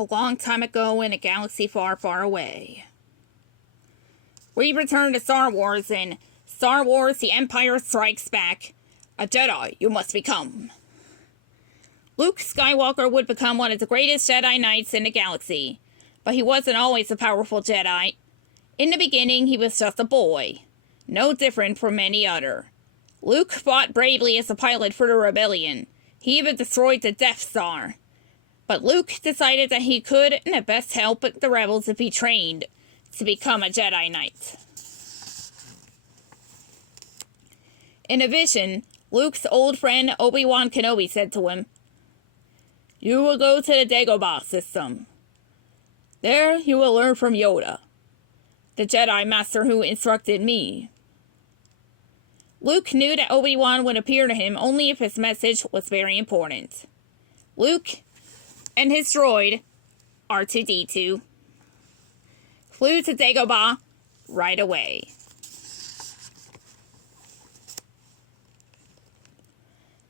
A long time ago in a galaxy far, far away. We return to Star Wars in Star Wars The Empire Strikes Back. A Jedi you must become. Luke Skywalker would become one of the greatest Jedi Knights in the galaxy, but he wasn't always a powerful Jedi. In the beginning, he was just a boy, no different from any other. Luke fought bravely as a pilot for the rebellion. He even destroyed the Death Star. But Luke decided that he could and best help the rebels if he trained to become a Jedi Knight. In a vision, Luke's old friend Obi-Wan Kenobi said to him, "You will go to the Dagobah system. There you will learn from Yoda, the Jedi Master who instructed me." Luke knew that Obi-Wan would appear to him only if his message was very important. Luke and his droid, R2-D2, flew to Dagobah right away.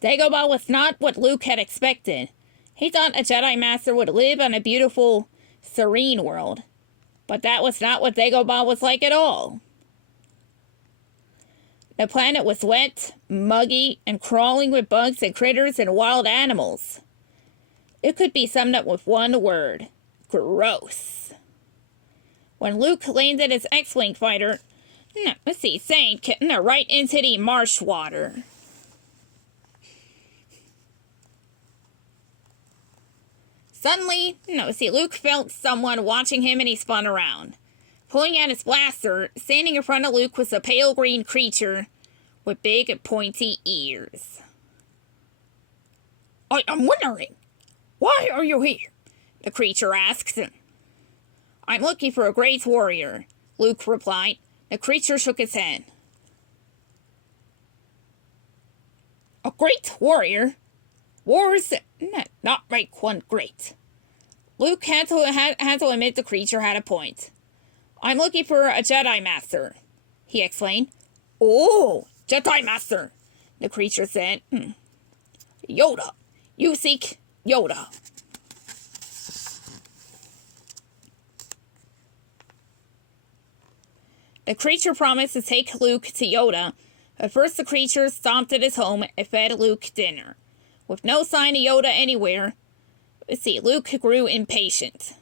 Dagobah was not what Luke had expected. He thought a Jedi Master would live on a beautiful, serene world. But that was not what Dagobah was like at all. The planet was wet, muggy, and crawling with bugs and critters and wild animals. It could be summed up with one word: gross. When Luke landed his X-Wing fighter, sank right into the marsh water. Suddenly, Luke felt someone watching him and he spun around. Pulling out his blaster, standing in front of Luke was a pale green creature with big pointy ears. "I am wondering, why are you here?" the creature asked him. "I'm looking for a great warrior," Luke replied. The creature shook his head. "A great warrior? Wars not make one great." Luke had to admit the creature had a point. "I'm looking for a Jedi Master," he explained. "Oh, Jedi Master," the creature said. "Yoda. You seek Yoda." The creature promised to take Luke to Yoda, but first the creature stopped at his home and fed Luke dinner. With no sign of Yoda anywhere, Luke grew impatient.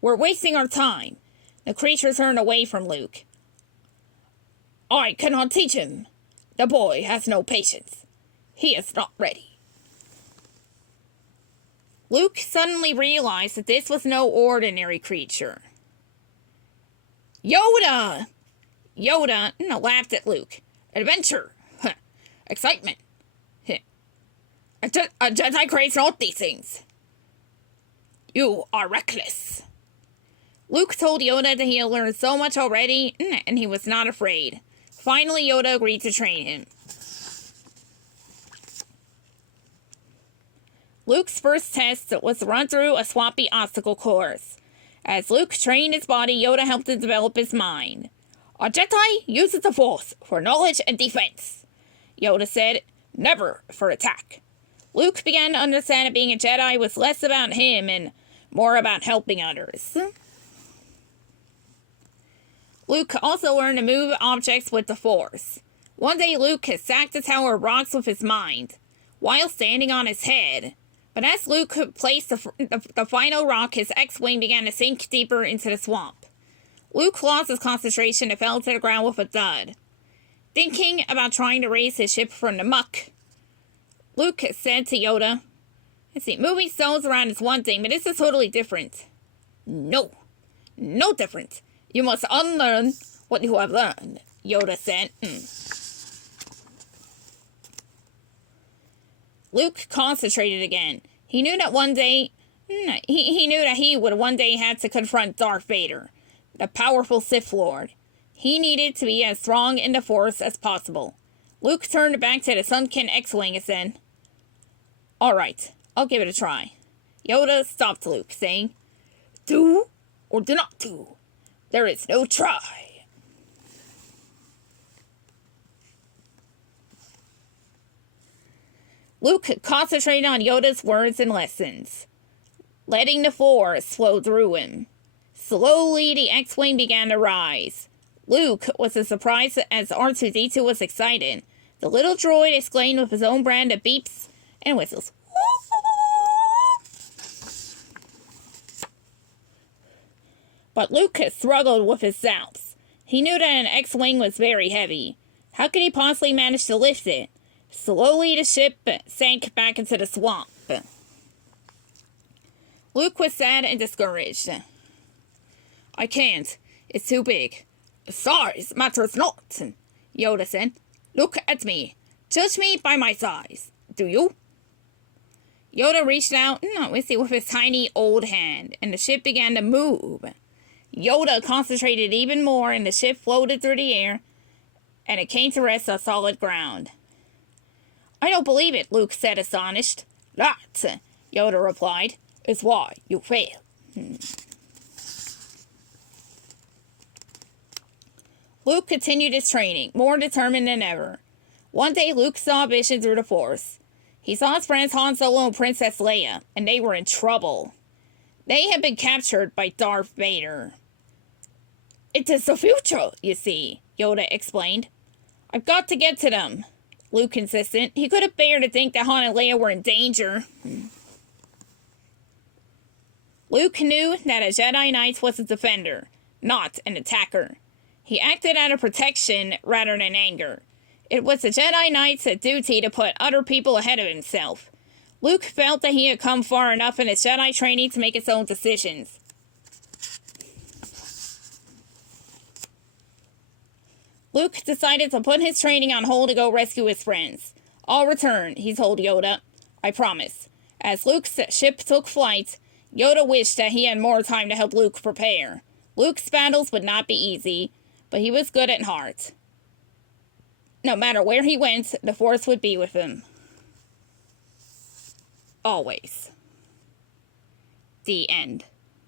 "We're wasting our time." The creature turned away from Luke. "I cannot teach him. The boy has no patience. He is not ready." Luke suddenly realized that this was no ordinary creature. "Yoda!" Yoda laughed at Luke. "Adventure! Excitement! A Jedi craves not these things. You are reckless." Luke told Yoda that he had learned so much already, and he was not afraid. Finally, Yoda agreed to train him. Luke's first test was to run through a swampy obstacle course. As Luke trained his body, Yoda helped him develop his mind. "A Jedi uses the Force for knowledge and defense," Yoda said, "never for attack." Luke began to understand that being a Jedi was less about him and more about helping others. Luke also learned to move objects with the Force. One day, Luke had sacked a tower of rocks with his mind, while standing on his head. But as Luke placed the final rock, his X-Wing began to sink deeper into the swamp. Luke lost his concentration and fell to the ground with a thud. Thinking about trying to raise his ship from the muck, Luke said to Yoda, "Moving stones around is one thing, but this is totally different." "No different. You must unlearn what you have learned," Yoda said. Luke concentrated again. He knew that one day, he would one day have to confront Darth Vader, the powerful Sith Lord. He needed to be as strong in the Force as possible. Luke turned back to the Sunken X-Wing and said, "All right, I'll give it a try." Yoda stopped Luke, saying, "Do or do not do. There is no try." Luke concentrated on Yoda's words and lessons. letting the Force flow through him. Slowly, the X-Wing began to rise. Luke was as surprised as R2-D2 was excited. The little droid exclaimed with his own brand of beeps and whistles. But Luke struggled with his doubts. He knew that an X-Wing was very heavy. How could he possibly manage to lift it? Slowly, the ship sank back into the swamp. Luke was sad and discouraged. I can't. It's too big. Size matters not, Yoda said. Look at me. Judge me by my size. Do you? Yoda reached out with his tiny old hand, and the ship began to move. Yoda concentrated even more, and the ship floated through the air, and it came to rest on solid ground. I don't believe it, Luke said, astonished. That, Yoda replied, is why you fail. Luke continued his training, more determined than ever. One day, Luke saw a vision through the Force. He saw his friends Han Solo and Princess Leia, and they were in trouble. They had been captured by Darth Vader. It is the future, you see, Yoda explained. I've got to get to them, Luke insisted. He couldn't bear to think that Han and Leia were in danger. Luke knew that a Jedi Knight was a defender, not an attacker. He acted out of protection rather than anger. It was a Jedi Knight's duty to put other people ahead of himself. Luke felt that he had come far enough in his Jedi training to make his own decisions. Luke decided to put his training on hold to go rescue his friends. I'll return, he told Yoda. I promise. As Luke's ship took flight, Yoda wished that he had more time to help Luke prepare. Luke's battles would not be easy, but he was good at heart. No matter where he went, the Force would be with him. Always. The end.